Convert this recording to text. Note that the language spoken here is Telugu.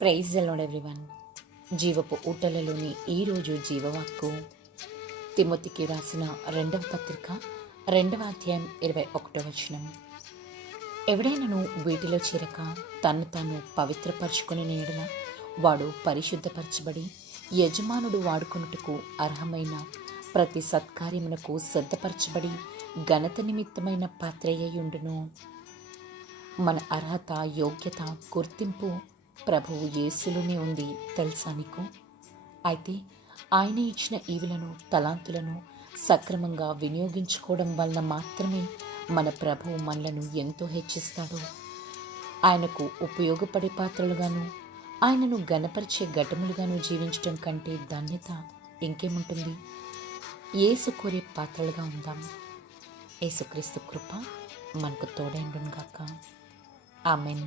Praise the lord everyone. జీవపు ఊటలలోని ఈరోజు జీవవాక్కు తిమోతికి రాసిన 2వ పత్రిక 2వ అధ్యాయం 21వ వచనం. ఎవడైనను వీటిలో చేరక తన్ను తాను పవిత్రపరచుకుని నీడల వాడు పరిశుద్ధపరచబడి యజమానుడు వాడుకొనుటకు అర్హమైన ప్రతి సత్కార్యమునకు సిద్ధపరచబడి ఘనత నిమిత్తమైన పాత్రయ్యుండును. మన అర్హత, యోగ్యత, గుర్తింపు ప్రభువు యేసులోనే ఉంది, తెలుసా నీకు? అయితే ఆయన ఇచ్చిన ఈవులను, తలాంతులను సక్రమంగా వినియోగించుకోవడం వలన మాత్రమే మన ప్రభువు మనలను ఎంతో హెచ్చిస్తాడు. ఆయనకు ఉపయోగపడే పాత్రలుగాను, ఆయనను గణపరిచే ఘటములుగాను జీవించటం కంటే ధన్యత ఇంకేముంటుంది? యేసు కోరే పాత్రలుగా ఉందాం. యేసుక్రీస్తు కృప మనకు తోడైండును గాక. ఆమెన్.